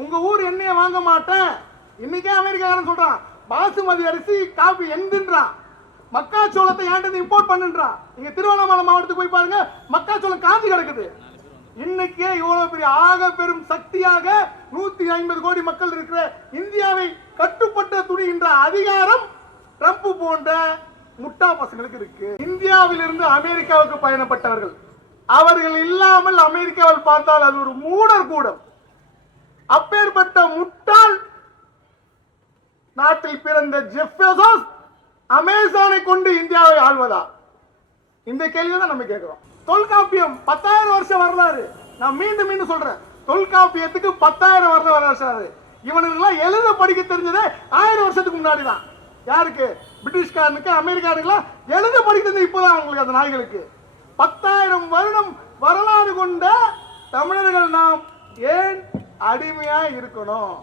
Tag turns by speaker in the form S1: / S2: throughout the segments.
S1: உங்க ஊர் எண்ணெயை வாங்க மாட்டேன். இன்னைக்கே அமெரிக்காரன் சொல்றான் பாசுமதி அரிசி காபி எந்தின்றான் மக்காச்சோளத்தை ஏன்டது இம்போர்ட் பண்ணுன்றான் நீங்க திருவண்ணாமலை மாவட்டத்துக்கு போய் பாருங்க மக்காச்சோளம் காஞ்சி கிடக்குது. இன்னைக்கே இவ்வளவு பெரிய ஆக பெரும் சக்தியாக நூத்தி ஐம்பது கோடி மக்கள் இருக்கிற இந்தியாவை கட்டுப்பட்ட துணிகின்ற அதிகாரம் ட்ரம்ப் போன்ற முட்டா பசங்களுக்கு இருக்கு. இந்தியாவிலிருந்து அமெரிக்காவுக்கு பயணப்பட்டவர்கள். அவர்கள் இல்லாமல் அமெரிக்காவில் பார்த்தால் அது ஒரு மூடர் கூடம் அப்பேற்பட்ட முட்டாள் நாட்டில் பிறந்த ஜெஃபோஸ் அமேசானை கொண்டு இந்தியாவை ஆள்வதா? இந்த கேள்வி தான் நம்ம கேட்கிறோம். தொல்காப்பியம் பத்தாயிரம் வருஷம் வரலாறு. நான் மீண்டும் மீண்டும் சொல்றேன். தொல்காப்பியத்துக்கு பத்தாயிரம் வருஷம் வரலாறு. இவனுக்கெல்லாம் எழுத படிக்க தெரிஞ்சதே ஆயிரம் வருஷத்துக்கு முன்னாடி தான் யாருக்கு? பிரிட்டிஷ்காரனுக்கு அமெரிக்கானுக்குலாம் எழுத படிக்க தெரிஞ்சது இப்போதான் அவங்களுக்கு அந்த நாய்களுக்கு. பத்தாயிரம் வருடம் வரலாறு கொண்ட தமிழர்கள் நாம் ஏன் அடிமையா இருக்கணும்.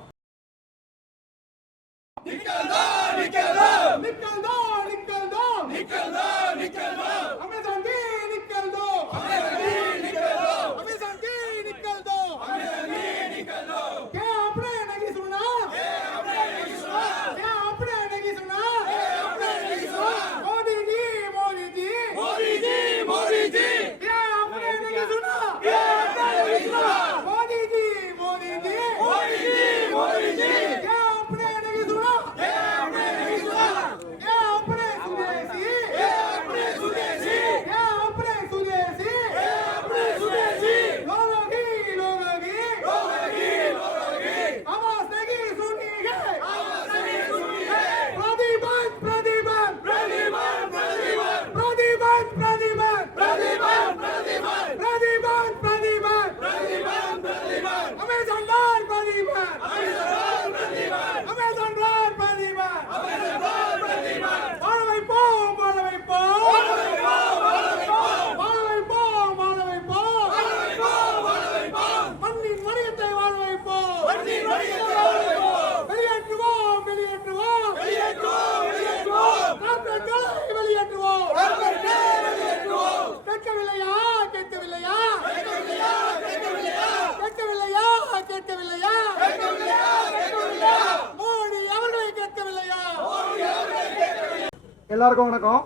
S1: எல்லாருக்கும் வணக்கம்.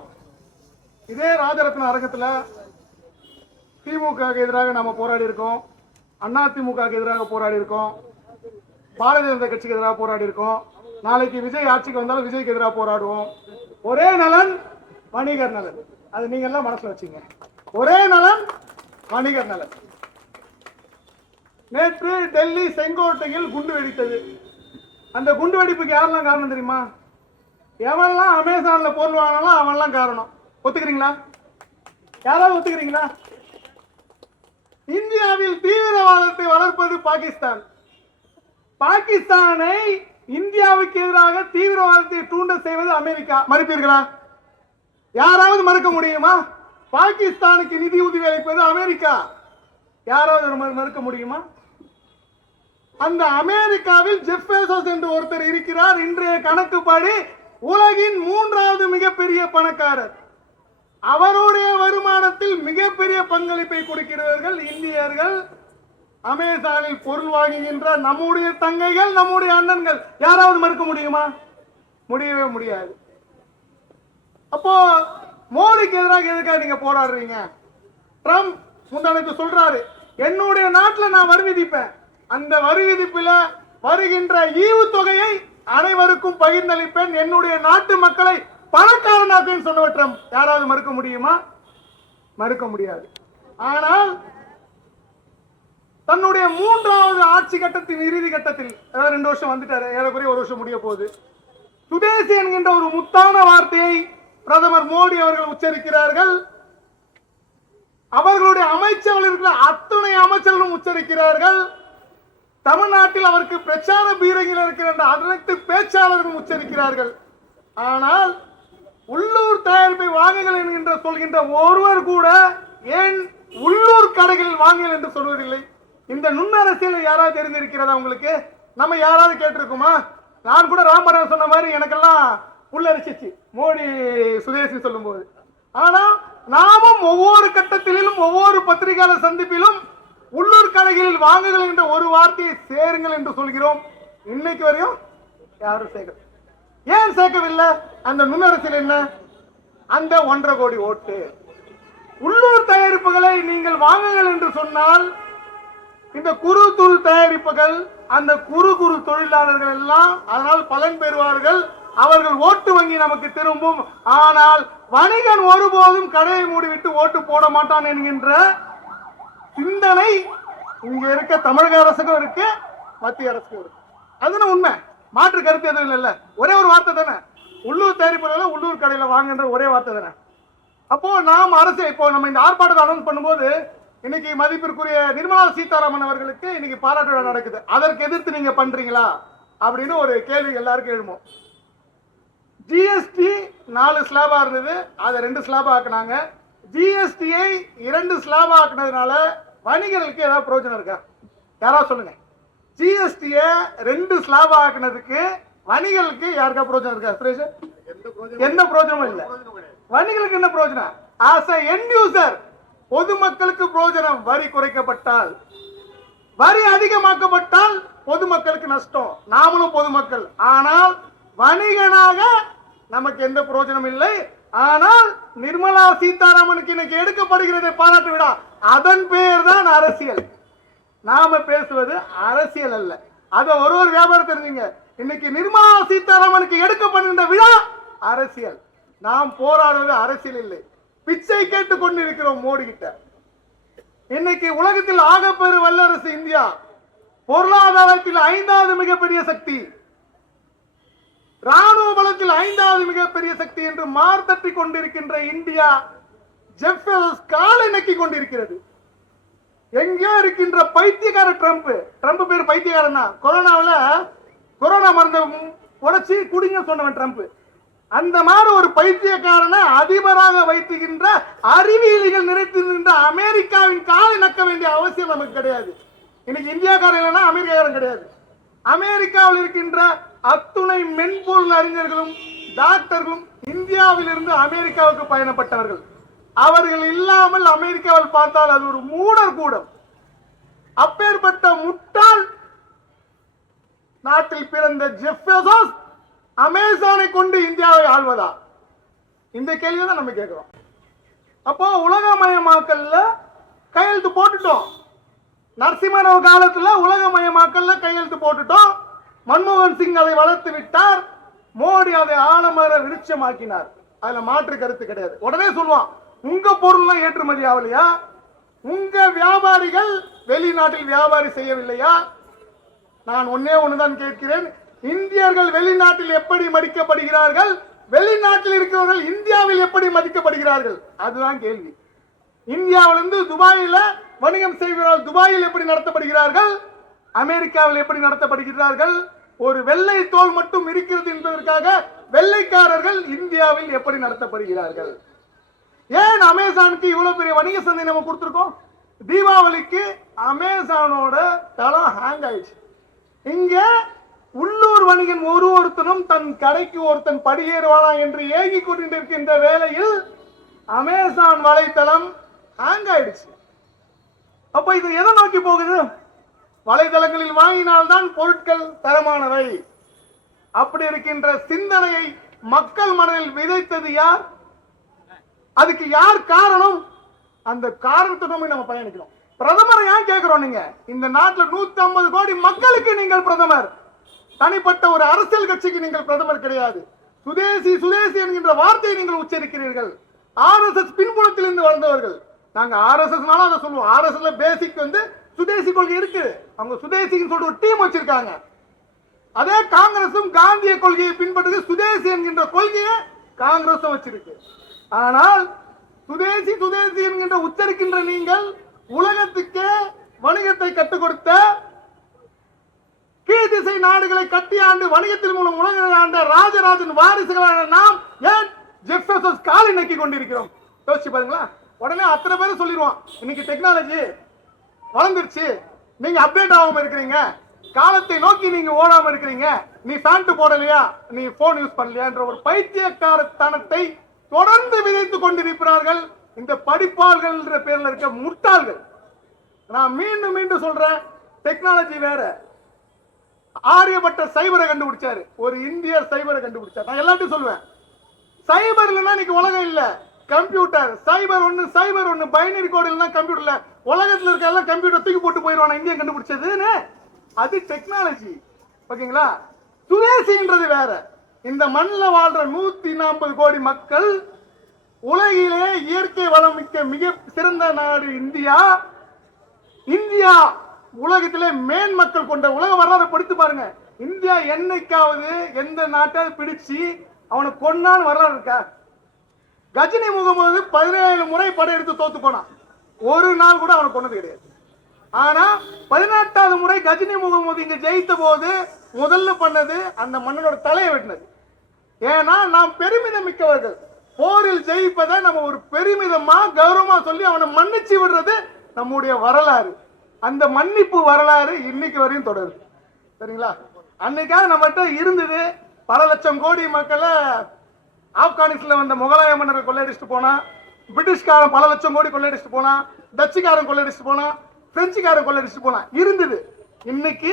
S1: இதே ராஜரத்ன அரங்கத்தில் திமுக எதிராக நம்ம போராடி இருக்கோம். அண்ணா திமுக எதிராக போராடி இருக்கோம். பாரதிய ஜனதா கட்சிக்கு எதிராக போராடி இருக்கோம். நாளைக்கு விஜய் ஆட்சிக்கு வந்தாலும் விஜய்க்கு எதிராக போராடுவோம். ஒரே நலன் வணிகர் நலன். அது நீங்க எல்லாம் மனசுல வச்சுங்க. ஒரே நலன் வணிகர் நலன். நேற்று டெல்லி செங்கோட்டையில் குண்டு வெடித்தது. அந்த குண்டு வெடிப்புக்கு யாரெல்லாம் காரணம் தெரியுமா? எவன்லாம் அமேசான்ல பொருள் வாங்கினாலும் அவன்லாம் காரணம். ஒத்துக்கிறீங்களா? யாராவது ஒத்துக்கிறீங்களா? இந்தியாவில் தீவிரவாதத்தை வளர்ப்பது பாகிஸ்தான். பாகிஸ்தானை இந்தியாவுக்கு எதிராக தீவிரவாதத்தை தூண்ட செய்வது அமெரிக்கா. மறுப்பீர்களா? யாராவது மறுக்க முடியுமா? பாகிஸ்தானுக்கு நிதி உதவி அளிப்பது அமெரிக்கா. யாராவது மறுக்க முடியுமா? அந்த அமெரிக்காவில் ஜெஃப் பெசோஸ் என்று ஒருத்தர் இருக்கிறார். இன்றைய கணக்குப்படி உலகின் மூன்றாவது மிகப்பெரிய பணக்காரர். அவருடைய வருமானத்தில் மிகப்பெரிய பங்களிப்பை கொடுக்கிறவர்கள் இந்தியர்கள். அமேசானில் பொருள் வாங்குகின்ற நம்முடைய தங்கைகள் நம்முடைய அண்ணன்கள். யாராவது மறுக்க முடியுமா? முடியவே முடியாது. அப்போ மோடிக்கு எதிராக எதுக்காக நீங்க போராடுறீங்க? ட்ரம்ப் முந்தானத்து சொல்றாரு. என்னுடைய நாட்டில் நான் வரி விதிப்பேன். அந்த வரி விதிப்பில் வருகின்ற ஈவு தொகையை அனைவருக்கும் பகிர்ந்தளிப்பேன். என்னுடைய நாட்டு மக்களை பணக்காரனாக்குன்னு சொன்னவர் யாராவது மறுக்க முடியுமா? மறுக்க முடியாது. ஆனால் தன்னுடைய மூன்றாவது ஆட்சி கட்டத்தின் இறுதி கட்டத்தில் ஏதாவது ரெண்டு வருஷம் வந்துட்டாரு ஏறக்குறைய ஒரு வருஷம் முடிய போகுது. சுதேசி என்கின்ற ஒரு முத்தான வார்த்தையை பிரதமர் மோடி அவர்கள் உச்சரிக்கிறார்கள். அவர்களுடைய அமைச்சர்கள் இருக்கிற அத்துணை அமைச்சர்களும் உச்சரிக்கிறார்கள். தமிழ்நாட்டில் அவருக்கு பிரச்சார பீரங்கில் இருக்கிற அனைத்து பேச்சாளர்களும் உச்சரிக்கிறார்கள். ஆனால் உள்ளூர் தயாரிப்பை வாங்குங்கள் என்கின்ற சொல்கின்ற ஒருவர் கூட ஏன் உள்ளூர் கடைகளில் வாங்குங்கள் என்று சொல்வதில்லை. இந்த நுண்ணரசியல் யாராவது தெரிஞ்சிருக்கிறதா உங்களுக்கு? நம்ம யாராவது கேட்டிருக்குமா? நான் கூட ராமராஜன் சொன்ன மாதிரி எனக்கெல்லாம் புல்லரிச்சிச்சு. மோடி சுதேசி சொல்லும்போது. ஆனால் நாமும் ஒவ்வொரு கட்டத்திலும் ஒவ்வொரு பத்திரிகையாளர் சந்திப்பிலும்
S2: உள்ளூர் கடைகளில் வாங்குங்கள் என்ற ஒரு வார்த்தையை சேருங்கள் என்று சொல்கிறோம். இன்னைக்கு வரையும் யாரும் சேர்க்க ஏன் சேர்க்கவில்லை? அந்த நுண்ணரசில் என்ன? அந்த ஒன்றரை கோடி ஓட்டு. உள்ளூர் தயாரிப்புகளை நீங்கள் வாங்குங்கள் என்று சொன்னால் இந்த குறு துரு தயாரிப்புகள் அந்த குறு குறு தொழிலாளர்கள் எல்லாம் அதனால் பலன் பெறுவார்கள். அவர்கள் ஓட்டு வங்கி நமக்கு திரும்பும். ஆனால் வணிகன் ஒருபோதும் கடையை மூடிவிட்டு ஓட்டு போட மாட்டான் என்கின்ற சிந்தனை இங்க இருக்க தமிழக அரசுக்கும் இருக்கு மத்திய அரசுக்கும் இருக்கு. அதுதான் உண்மை. மாற்று கருத்து எதுவும் இல்லைல்ல. ஒரே ஒரு வார்த்தை தானே. உள்ளூர் தயாரிப்புகளில் உள்ளூர் கடையில வாங்குன்ற ஒரே வார்த்தை தானே. அப்போ நாம் அரசு இப்போ நம்ம இந்த ஆர்ப்பாட்டத்தை அனௌன்ஸ் பண்ணும்போது இன்னைக்கு மதிப்பிற்குரிய நிர்மலா சீதாராமன் அவர்களுக்கு இன்னைக்கு பாராட்டு விழா நடக்குது. அதற்கு எதிர்த்து நீங்க பண்றீங்களா? அப்படின்னு ஒரு கேள்வி எல்லாருக்கும் எழுமோ ஜிஎஸ்டி நாலு ஸ்லாபா இருந்தது. அதை ரெண்டு ஸ்லாபா ஆக்குனாங்க. ஜிஎஸ்டியை இரண்டு ஸ்லாபா ஆக்குனதுனால வணிகர்களுக்கு ஏதாவது பிரயோஜனம் இருக்கா? யாராவது சொல்லுங்க. ஜிஎஸ்டியை ரெண்டு ஸ்லாபா ஆக்குனதுக்கு வணிகர்களுக்கு யாருக்கா பிரயோஜனம் இருக்கா சுரேஷ்? எந்த பிரயோஜனமும் இல்லை. வணிகர்களுக்கு என்ன பிரயோஜனம்? ஆஸ் அ என் யூசர் பொதுமக்களுக்கு பிரயோஜனம் வரி குறைக்கப்பட்டால். வரி அதிகமாக்கப்பட்டால் பொதுமக்களுக்கு நஷ்டம். நாமளும் பொதுமக்கள். ஆனால் வணிகனாக நமக்கு எந்த பிரயோஜனம் இல்லை. ஆனால் நிர்மலா சீதாராமனுக்கு இன்னைக்கு எடுக்கப்படுகிறது பாராட்டு விழா. அதன் பெயர் தான் அரசியல். நாம பேசுவது அரசியல் அல்ல. அத ஒரு ஒரு வியாபாரம் தெரிஞ்சுங்க. இன்னைக்கு நிர்மலா சீதாராமனுக்கு எடுக்கப்படுகின்ற விழா அரசியல். நாம் போராடுவது அரசியல் இல்லை. பிச்சை கேட்டு கொண்டு இருக்கிறோம் மோடி கிட்ட. இன்னைக்கு உலகத்தில் ஆகப்பெரு வல்லரசு இந்தியா. பொருளாதாரத்தில் ஐந்தாவது மிகப்பெரிய சக்தி. ராணுவ பலத்தில் ஐந்தாவது மிகப்பெரிய சக்தி என்று மார்த்தட்டி கொண்டிருக்கின்ற இந்தியா. ஜெஃபஸ் காலை நக்கி கொண்டிருக்கிறது. எங்கேயோ இருக்கின்ற பைத்தியக்கார ட்ரம்ப் ட்ரம்ப் பேர் பைத்தியக்காரன் தான் கொரோனாவில் கொரோனா மருந்தை உடச்சி குடிங்க சொன்னவன் ட்ரம்ப் அந்த மாதிரி ஒரு பைத்தியக்காரனை அதிபராக வைத்துகின்ற அறிவியலிகள் நிறைத்திருக்கின்ற அமெரிக்காவின் காலை நக்க வேண்டிய அவசியம் நமக்கு கிடையாது. இன்னைக்கு இந்தியாக்காரன் இல்லைன்னா அமெரிக்காக்காரன் கிடையாது. அமெரிக்காவில் இருக்கின்ற அத்துணை மென்பொருள் அறிஞர்களும் டாக்டர்களும் இந்தியாவிலிருந்து அமெரிக்காவுக்கு பயணப்பட்டவர்கள். அவர்கள் இல்லாமல் அமெரிக்காவில் பார்த்தால் அது ஒரு மூடர் கூடம். அப்பேற்பட்ட முட்டாள் நாட்டில் பிறந்த ஜெஃபோஸ் அமேசானை கொண்டு இந்தியாவை ஆள்வதா? இந்த கேள்வி தான் நம்ம கேட்கிறோம். அப்போ உலகமயமாக்கல்ல கையெழுத்து போட்டுட்டோம். நரசிம்மராவ் காலத்துல உலகமயமாக்கல்ல கையெழுத்து போட்டுட்டோம். மன்மோகன் சிங் அதை வளர்த்து விட்டார். மோடி அதை ஆழமர விருட்சமாக்கினார். அதுல மாற்று கருத்து கிடையாது. உடனே சொல்லுவான் உங்க பொருள்லாம் ஏற்றுமதி ஆகலையா? உங்க வியாபாரிகள் வெளிநாட்டில் வியாபாரி செய்யவில்லையா? நான் ஒன்னே ஒண்ணுதான் கேட்கிறேன். இந்தியர்கள் வெளிநாட்டில் எப்படி மதிக்கப்படுகிறார்கள்? வெளிநாட்டில் இருக்கிறவர்கள் இந்தியாவில் எப்படி மதிக்கப்படுகிறார்கள்? அதுதான் கேள்வி. இந்தியாவிலிருந்து துபாயில வணிகம் செய்கிறார் துபாயில் எப்படி நடத்தப்படுகிறார்கள்? அமெரிக்காவில் எப்படி நடத்தப்படுகிறார்கள்? ஒரு வெள்ளை தோல் மட்டும் இருக்கிறது என்பதற்காக வெள்ளைக்காரர்கள் இந்தியாவில் எப்படி நடத்தப்படுகிறார்கள்? ஏன் அமேசானுக்கு இவ்வளவு பெரிய வணிக சந்தை நம்ம கொடுத்துருக்கோம்? தீபாவளிக்கு அமேசானோட தளம் ஹேங் ஆயிடுச்சு. இங்க உள்ளூர் வணிகன் ஒரு ஒருத்தனும் தன் கடைக்கு ஒருத்தன் படியேறுவானா என்று ஏகி கொண்டிருக்கின்ற வேளையில் அமேசான் வலைத்தளம் ஹேங் ஆயிடுச்சு. அப்ப இது எதை நோக்கி போகுது? வலைதளங்களில் வாங்கினால்தான் பொருட்கள் தரமானவை. அப்படி இருக்கின்ற சிந்தனையை மக்கள் மனதில் விதைத்தது யார்? அதுக்கு யார் காரணம்? அந்த காரணத்தை நோக்கி நம்ம பயணிக்கிறோம். பிரதமரை ஏன் கேட்கிறோம் நீங்க? இந்த நாட்டில் நூத்தி ஐம்பது கோடி மக்களுக்கு நீங்கள் பிரதமர். தனிப்பட்ட ஒரு அரசியல் கட்சிக்கு நீங்கள் பிரதமர் கிடையாது. சுதேசி சுதேசி என்கின்ற வார்த்தையை நீங்கள் உச்சரிக்கிறீர்கள். ஆர்எஸ்எஸ் பின்புலத்தில் இருந்து வந்தவர்கள். நாங்க ஆர்எஸ்எஸ்னால அதை சொல்லுவோம். ஆர்எஸ்எஸ்ல பேசிக் வந்து சுதேசி கொள்கை இருக்கு. அவங்க சுதேசின்னு சொல்லிட்டு ஒரு டீம் வச்சிருக்காங்க. அதே காங்கிரசும் காந்திய கொள்கையை பின்பற்றுது சுதேசி என்கின்ற கொள்கையை காங்கிரஸும் வச்சிருக்கு. ஆனால் சுதேசி சுதேசி என்கின்ற உச்சரிக்கின்ற நீங்கள் உலகத்துக்கே வணிகத்தை கற்றுக் கொடுத்த கீழ் திசை நாடுகளை கட்டி ஆண்டு வணிகத்தின் மூலம் உலக ஆண்ட ராஜராஜன் வாரிசுகளான நாம் ஏன் ஜெஃபசஸ் காலை நக்கி கொண்டிருக்கிறோம்? யோசிச்சு பாருங்களா உடனே அத்தனை பேரும் சொல்லிடுவான் இன்னைக்கு டெக்னாலஜி வளர்ந்துருச்சு. நீங்க அப்டேட் ஆகாம இருக்கிறீங்க. காலத்தை நோக்கி நீங்க ஓடாம இருக்கிறீங்க. நீ பேண்ட் போடலையா? நீ போன் யூஸ் பண்ணலையான்ற ஒரு பைத்தியக்காரத்தனத்தை தொடர்ந்து விதைத்துக் கொண்டிருக்கிறார்கள். இந்த படிப்பாள்கள் என்ற பேரில் இருக்க முட்டாள்கள். நான் மீண்டும் மீண்டும் சொல்றேன் டெக்னாலஜி வேற. ஆரியப்பட்ட சைபரை கண்டுபிடிச்சாரு. ஒரு இந்தியர் சைபரை கண்டுபிடிச்சார். நான் எல்லாத்தையும் சொல்லுவேன் சைபர் இல்லைன்னா இன்னைக்கு உலகம் இல்லை. கம்ப்யூட்டர் சைபர் ஒண்ணு சைபர் ஒண்ணு. பைனரி கோடு இல்லைன்னா கம்ப்யூட்டர் இல்ல. உலகத்துல இருக்க எல்லாம் கம்ப்யூட்டர் தூக்கி போட்டு போயிடுவான் இந்தியன் கண்டுபிடிச்சதுன்னு. அது டெக்னாலஜி ஓகேங்களா? சுதேசின்றது வேற. இந்த மண்ணில் வாழ்ற நூத்தி நாற்பது கோடி மக்கள் உலகிலே இயற்கை வளம் மிக்க மிக சிறந்த நாடு இந்தியா. இந்தியா உலகத்திலே மேன் மக்கள் கொண்ட உலக வரலாறு படித்து பாருங்க. இந்தியா என்னைக்காவது எந்த நாட்டாவது பிடிச்சு அவனை கொன்னான்னு வரலாறு இருக்கா? கஜினி முகமது பதினேழு முறை படையெடுத்து தோத்து போனான். ஒரு நாள் கூட அவனை கொண்டது கிடையாது. ஆனா பதினெட்டாவது முறை கஜினி முகமது இங்க ஜெயித்த போது முதல்ல பண்ணது அந்த மன்னனோட தலையை வெட்டினது. ஏன்னா நாம் பெருமிதம் மிக்கவர்கள். போரில் ஜெயிப்பதை நம்ம ஒரு பெருமிதமா கௌரவமா சொல்லி அவனை மன்னிச்சு விடுறது நம்முடைய வரலாறு. அந்த மன்னிப்பு வரலாறு இன்னைக்கு வரையும் தொடருது சரிங்களா? அன்னைக்காக நம்மகிட்ட இருந்தது. பல லட்சம் கோடி மக்களை ஆப்கானிஸ்தான்ல வந்த முகலாய மன்னரை கொள்ளையடிச்சிட்டு போனான் பிரிட்டிஷ்காரன் பல லட்சம் கோடி கொள்ளையடிச்சுட்டு போனான் டச்சுக்காரன் கொள்ளையடிச்சுட்டு போனான் பிரெஞ்சுக்காரன் கொள்ளையடிச்சுட்டு போனான் இருந்தது. இன்னைக்கு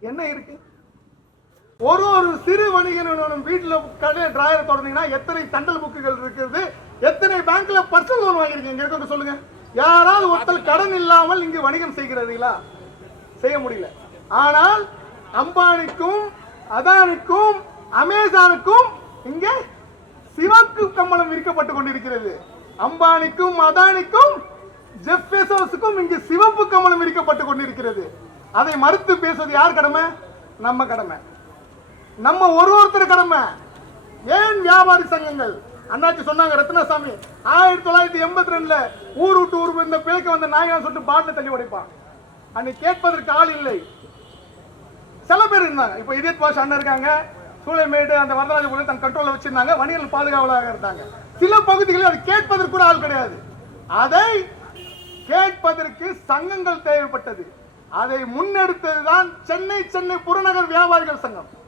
S2: என்ன இருக்கு? ஒரு ஒரு சிறு வணிகனும் வீட்டுல கடை டிராயர் திறந்தீங்கன்னா எத்தனை தண்டல் புக்குகள் இருக்குது? எத்தனை பேங்க்ல பர்சனல் லோன் வாங்கிருக்கீங்க இருக்கவங்க சொல்லுங்க. யாராவது ஒருத்தர் கடன் இல்லாமல் இங்கு வணிகம் செய்கிறீர்களா? செய்ய முடியல. ஆனால் அம்பானிக்கும் அதானிக்கும் அமேசானுக்கும் இங்க சிவப்பு கம்பளம் விரிக்கப்பட்டு கொண்டிருக்கிறது. அம்பானிக்கும் அதானிக்கும் ஜெஃப் பெசோஸுக்கும் இங்கு சிவப்பு கம்பளம் விரிக்கப்பட்டு கொண்டிருக்கிறது. அதை மறுத்து பேசுவது யார் கடமை? நம்ம கடமை. நம்ம ஒரு ஒருத்தர் கடமை. ஏன் வியாபாரி சங்கங்கள்? அண்ணாச்சி சொன்னாங்க ரத்னசாமி ஆயிரத்தி தொள்ளாயிரத்தி எண்பத்தி ரெண்டுல ஊர் விட்டு ஊர் இந்த பிழைக்க வந்த நாயகன் சொல்லிட்டு பாட்டில் தள்ளி உடைப்பான். அன்னைக்கு கேட்பதற்கு ஆள் இல்லை. சில பேர் இருந்தாங்க. இப்போ இதே பாஷ் அண்ணன் இருக்காங்க. சூளைமேடு அந்த வரதராஜபுரம் தன் கண்ட்ரோல வச்சிருந்தாங்க. வணிகர்கள் பாதுகாவலாக இருந்தாங்க. சில பகுதிகளில் அது கேட்பதற்கு கூட ஆள் கிடையாது. அதை கேட்பதற்கு சங்கங்கள் தேவைப்பட்டது. அதை முன்னெடுத்ததுதான் சென்னை சென்னை புறநகர் வியாபாரிகள் சங்கம்.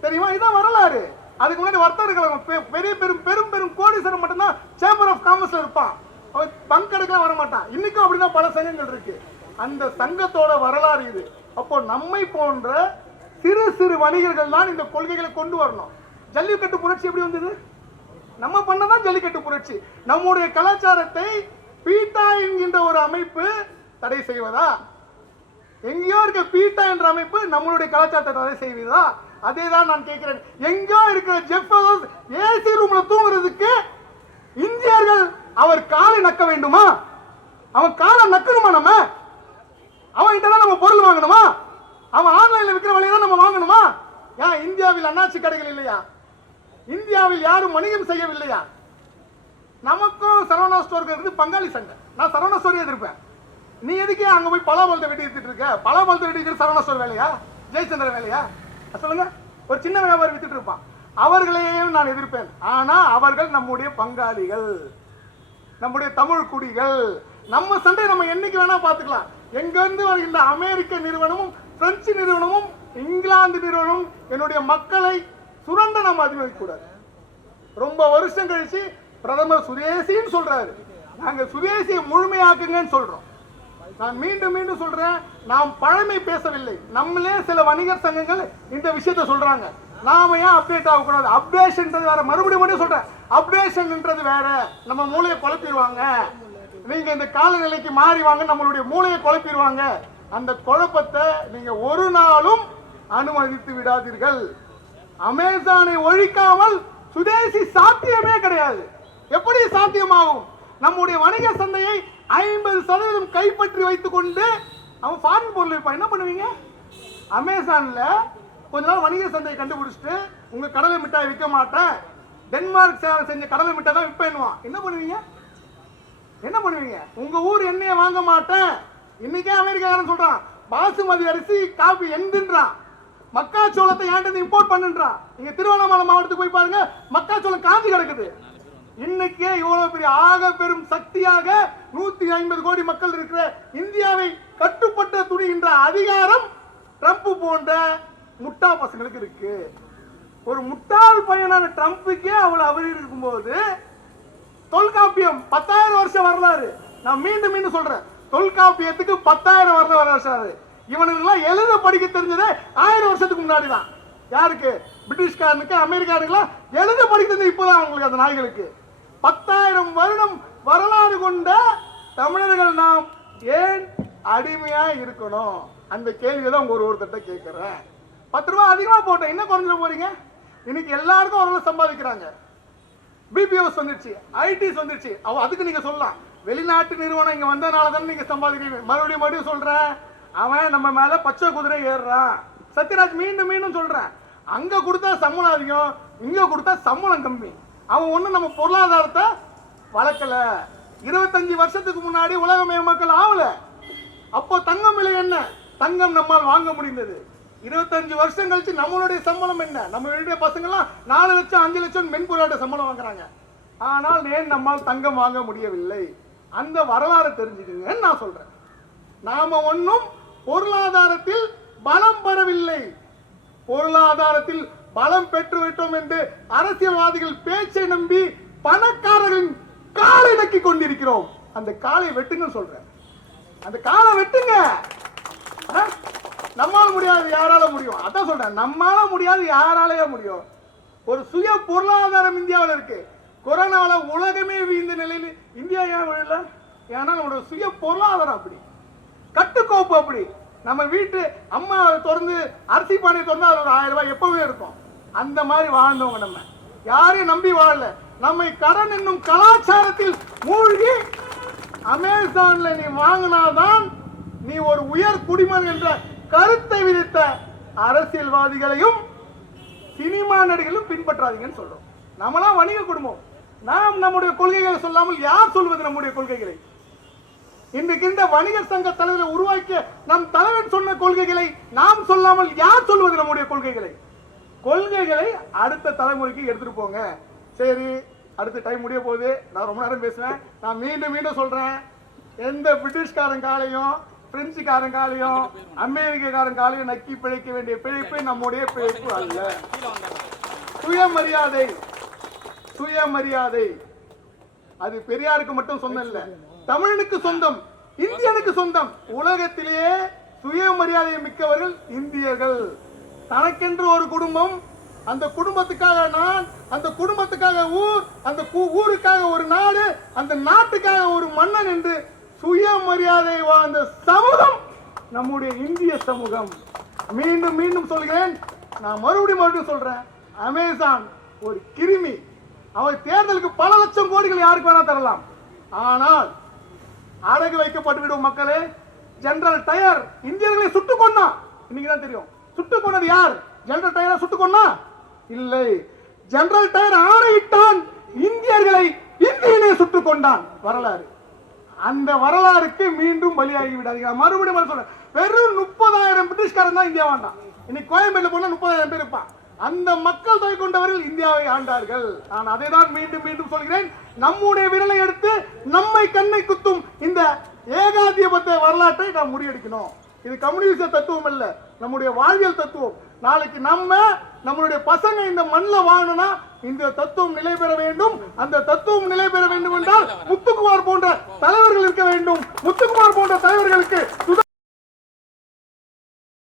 S2: தெரியுமா? இதான் வரலாறு. அதுக்கு முன்னாடி வர்த்தகர் கழகம் பெ- பெரிய பெரும் பெரும் பெரும் கோடீஸ்வரன் மட்டும்தான் சேம்பர் ஆஃப் காமர்ஸ்ல இருப்பான். அவன் பங்க் வர மாட்டான் இன்னைக்கும் அப்படிதான் பல சங்கங்கள் இருக்கு. அந்த சங்கத்தோட வரலாறு இது. அப்போ நம்மை போன்ற சிறு சிறு வணிகர்கள் தான் இந்த கொள்கைகளை கொண்டு வரணும். ஜல்லிக்கட்டு புரட்சி எப்படி வந்தது? நம்ம பண்ணதான் ஜல்லிக்கட்டு புரட்சி. நம்முடைய கலாச்சாரத்தை பீட்டா என்கின்ற ஒரு அமைப்பு தடை செய்வதா? எங்கேயோ இருக்க பீட்டா என்ற அமைப்பு நம்மளுடைய கலாச்சாரத்தை தடை செய்வதா? அதே தான் நான் கேட்கிறேன். எங்கேயோ இருக்கிற ஜெஃப் ஏசி ரூம்ல தூங்குறதுக்கு இந்தியர்கள் அவர் காலை நக்க வேண்டுமா? அவன் காலை நக்கணுமா நம்ம? அவன் தான் நம்ம பொருள் வாங்கணுமா? அவன் ஆன்லைன்ல விற்கிற வழியை தான் நம்ம வாங்கணுமா? ஏன் இந்தியாவில் அண்ணாச்சி கடைகள் இல்லையா? இந்தியாவில் யாரும் வணிகம் செய்யவில்லையா? நமக்கும் சரவணா ஸ்டோருக்கு இருந்து பங்காளி சண்டை. நான் சரவணா ஸ்டோரி எதிர்ப்பேன். நீ எதுக்கே அங்கே போய் பலாபலத்தை வெட்டி எடுத்துட்டு இருக்க? பலாபலத்தை வெட்டி எடுத்து சரவணா ஸ்டோர் வேலையா? ஜெயச்சந்திரன் வேலையா? சொல்லுங்க. ஒரு சின்ன வியாபாரி வித்துட்டு இருப்பான். அவர்களையும் நான் எதிர்ப்பேன். ஆனா அவர்கள் நம்முடைய பங்காளிகள் நம்முடைய தமிழ் குடிகள். நம்ம சண்டை நம்ம என்னைக்கு வேணா பார்த்துக்கலாம். எங்கேருந்து வருகின்ற அமெரிக்க நிறுவனமும் பிரெஞ்சு நிறுவனமும் இங்கிலாந்து நிறுவனமும் என்னுடைய மக்களை சுரண்ட நாம் அனுமதிக்க கூடாது ரொம்ப வருஷம் கழிச்சு பிரதமர் சுதேசின்னு சொல்றாரு. நாங்க சுதேசியை முழுமையாக்குங்கன்னு சொல்றோம். நான் மீண்டும் மீண்டும் சொல்றேன் நாம் பழமை பேசவில்லை. நம்மளே சில வணிகர் சங்கங்கள் இந்த விஷயத்த சொல்றாங்க. நாம ஏன் அப்டேட் ஆகக்கூடாது? அப்டேஷன்ன்றது வேற. மறுபடியும் மட்டும் சொல்றேன். அப்டேஷன்ன்றது வேற. நம்ம மூளையை குழப்பிடுவாங்க. நீங்க இந்த காலநிலைக்கு மாறி வாங்க நம்மளுடைய மூளையை குழப்பிடுவாங்க. அந்த குழப்பத்தை நீங்க ஒரு நாளும் அனுமதித்து விடாதீர்கள். அமேசானை ஒழிக்காமல் சுதேசி சாத்தியமே கிடையாது. எப்படி சாத்தியமாகும்? நம்முடைய வணிக சந்தையை ஐம்பது சதவீதம் கைப்பற்றி வைத்துக்கொண்டு அவன் ஃபாரின் பொருள் விற்பான். என்ன பண்ணுவீங்க? அமேசானில் கொஞ்ச நாள் வணிக சந்தையை கண்டுபிடிச்சிட்டு உங்கள் கடலை மிட்டாய் விற்க மாட்டேன். டென்மார்க் சேர செஞ்ச கடலை மிட்டாய் தான் விற்பேன்னுவான் என்ன பண்ணுவீங்க? என்ன பண்ணுவீங்க? உங்கள் ஊர் எண்ணெயை வாங்க மாட்டேன். இன்னைக்கே அமெரிக்காரன் சொல்கிறான் பாசுமதி அரிசி காபி எந்துன்றான். மக்காச்சோளத்தை ஏன்ட்டு இம்போர்ட் பண்ணுன்றான்? இங்கே திருவண்ணாமலை மாவட்டத்துக்கு போய் பாருங்க மக்காச்சோளம் காஞ்சி கிடக்குது. இன்னைக்கே இவ்வளவு பெரிய ஆக பெரும் சக்தியாக நூத்தி ஐம்பது கோடி மக்கள் இருக்கிற இந்தியாவை கட்டுப்பட்ட துணிகின்ற அதிகாரம் ட்ரம்ப் போன்ற முட்டா பசங்களுக்கு இருக்கு. ஒரு முட்டாள் பையனான ட்ரம்ப்புக்கே அவ்வளவு அவரி இருக்கும்போது தொல்காப்பியம் பத்தாயிரம் வருஷம் வரலாறு. நான் மீண்டும் மீண்டும் சொல்றேன். தொல்காப்பியத்துக்கு பத்தாயிரம் வருடம் வரலாறு இவனுக்கெல்லாம் எழுத படிக்க தெரிஞ்சதே ஆயிரம் வருஷத்துக்கு முன்னாடி தான் யாருக்கு? பிரிட்டிஷ்காரனுக்கு அமெரிக்கானுக்குலாம் எழுத படிக்க தெரிஞ்சது இப்போதான் அவங்களுக்கு அந்த நாய்களுக்கு. பத்தாயிரம் வருடம் வரலாறு கொண்ட தமிழர்கள் நாம் ஏன் அடிமையா இருக்கணும்? அந்த கேள்வியை தான் ஒரு ஒருத்தட்ட கேட்கிறேன் பத்து ரூபா அதிகமா போட்டேன். என்ன குறைஞ்சிட போறீங்க? இன்னைக்கு எல்லாருக்கும் ஓரளவு சம்பாதிக்கிறாங்க. பிபிஓஸ் வந்துருச்சு ஐடிஸ் வந்துருச்சு. அவ அதுக்கு நீங்க சொல்லலாம். வெளிநாட்டு நிறுவனம் இங்க வந்ததுனால தானே நீங்க சம்பாதிக்கிறீங்க. மறுபடியும் மறுபடியும் சொல்றேன். அவன் நம்ம மேல பச்சை குதிரை ஏறுறான். சத்யராஜ் மீண்டும் மீண்டும் சொல்றேன். அங்க கொடுத்தா சம்பளம் அதிகம் இங்க கொடுத்தா சம்பளம் கம்மி. அவன் ஒன்றும் நம்ம பொருளாதாரத்தை வளர்க்கல. இருபத்தஞ்சு வருஷத்துக்கு முன்னாடி உலக மயமாக்கல் ஆகல அப்போ தங்கம் விலை என்ன? தங்கம் நம்மால் வாங்க முடிந்தது. இருபத்தஞ்சு வருஷம் கழிச்சு நம்மளுடைய சம்பளம் என்ன? நம்ம வீட்டுடைய பசங்கள்லாம் நாலு லட்சம் அஞ்சு லட்சம் மென்பொருளாட்ட சம்பளம் வாங்குறாங்க. ஆனால் ஏன் நம்மால் தங்கம் வாங்க முடியவில்லை? அந்த வரலாறு தெரிஞ்சுக்குங்கன்னு நான் சொல்றேன். நாம ஒன்றும் பொருளாதாரத்தில் பலம் பெறவில்லை. பொருளாதாரத்தில் பலம் பெற்று விட்டோம் என்று அரசியல்வாதிகள் பேச்சை நம்பி பணக்காரர்களின் காலை நக்கி கொண்டிருக்கிறோம். அந்த காலை வெட்டுங்க சொல்றேன். அந்த காலை வெட்டுங்க. ஆ? நம்மால முடியாது யாரால முடியும். அதான் சொல்றேன். நம்மால முடியாது யாராலயே முடியும். ஒரு சுய பொருளாதாரம் இந்தியாவில் இருக்கு. கொரோனாவில் உலகமே வீழ்ந்த நிலையில் இந்தியா ஏன் விழல? ஏன்னா நம்மளோட சுய பொருளாதாரம் அப்படி. கட்டுக்கோப்பு அப்படி. நம்ம வீட்டு அம்மா திறந்து அரிசி பானை திறந்து அதில் ஒரு ஆயிரம் ரூபாய் எப்பவுமே இருக்கும். அந்த மாதிரி வாழ்ந்தவங்க நம்ம. யாரையும் நம்பி வாழல. நம்மை கடன் என்னும் கலாச்சாரத்தில் மூழ்கி அமேசான்ல நீ வாங்கினாதான் நீ ஒரு உயர் குடிமன் என்ற கருத்தை விதித்த அரசியல்வாதிகளையும் சினிமா நடிகர்களும் பின்பற்றாதீங்கன்னு சொல்றோம். நம்மளாம் வணிக குடும்பம். நாம் நம்முடைய கொள்கைகளை சொல்லாமல் யார் சொல்வது நம்முடைய கொள்கைகளை? இன்றைக்கு இந்த வணிகர் சங்க தலைவரை உருவாக்கிய நம் தலைவன் சொன்ன கொள்கைகளை நாம் சொல்லாமல் யார் சொல்வது நம்முடைய கொள்கைகளை? கொள்கைகளை அடுத்த தலைமுறைக்கு எடுத்துட்டு போங்க. சரி அடுத்த டைம் முடிய போகுது. நான் ரொம்ப நேரம் பேசுவேன். நான் மீண்டும் மீண்டும் சொல்றேன். எந்த பிரிட்டிஷ்காரன் காலையும் பிரெஞ்சுக்காரன் காலையும் அமெரிக்கக்காரன் காலையும் நக்கி பிழைக்க வேண்டிய பிழைப்பு நம்முடைய பிழைப்பு அல்ல. சுயமரியாதை சுயமரியாதை. அது பெரியாருக்கு மட்டும் சொந்தம் இல்ல. தமிழனுக்கு சொந்தம் இந்தியனுக்கு சொந்தம். உலகத்திலேயே சுயமரியாதை மிக்கவர்கள் இந்தியர்கள். தனக்கென்று ஒரு குடும்பம் அந்த குடும்பத்துக்காக நான் அந்த குடும்பத்துக்காக ஊர் அந்த ஊருக்காக ஒரு நாடு அந்த நாட்டுக்காக ஒரு மன்னன் என்று சுயமரியாதை வாழ்ந்த சமூகம் நம்முடைய இந்திய சமூகம். மீண்டும் மீண்டும் சொல்கிறேன். நான் மறுபடியும் மறுபடியும் சொல்றேன். அமேசான் ஒரு கிருமி. அவர் தேர்தலுக்கு பல லட்சம் கோடிகள் யாருக்கு வேணா தரலாம். ஆனால் அடகு வைக்கப்பட்டு விடும் மக்களே ஜெனரல் டயர் இந்தியர்களை சுட்டுக் கொண்டான் இன்னைக்கு தான் தெரியும். சுட்டுக் கொண்டது யார்? ஜெனரல் டயரை சுட்டுக் கொண்டா இல்லை. ஜெனரல் டயர் ஆணையிட்டான். இந்தியர்களை இந்தியனே சுட்டுக் கொண்டான். வரலாறு. அந்த வரலாறுக்கு மீண்டும் பலியாகி விடாதீங்க நான் மறுபடியும் சொல்றேன். வெறும் முப்பதாயிரம் பிரிட்டிஷ்காரன் தான் இந்தியா வேண்டாம் இன்னைக்கு கோயம்பேடுல போனா முப்பதாயிரம் பேர் இருப்பான். அந்த மக்கள் தொகை கொண்டவர்கள் இந்தியாவை ஆண்டார்கள். நான் அதை தான் மீண்டும் மீண்டும் சொல்கிறேன். நம்முடைய விரலை எடுத்து நம்மை கண்ணை குத்தும் இந்த ஏகாதிபத்திய வரலாற்றை நாம் முறியடிக்கணும். இது கம்யூனிச தத்துவம் அல்ல. நம்முடைய வாழ்வியல் தத்துவம். நாளைக்கு நம்ம நம்மளுடைய பசங்க இந்த மண்ணில் வாழணும்னா இந்த தத்துவம் நிலை பெற வேண்டும். அந்த தத்துவம் நிலை பெற வேண்டும் என்றால் முத்துக்குமார் போன்ற தலைவர்கள் இருக்க வேண்டும். முத்துக்குமார் போன்ற தலைவர்களுக்கு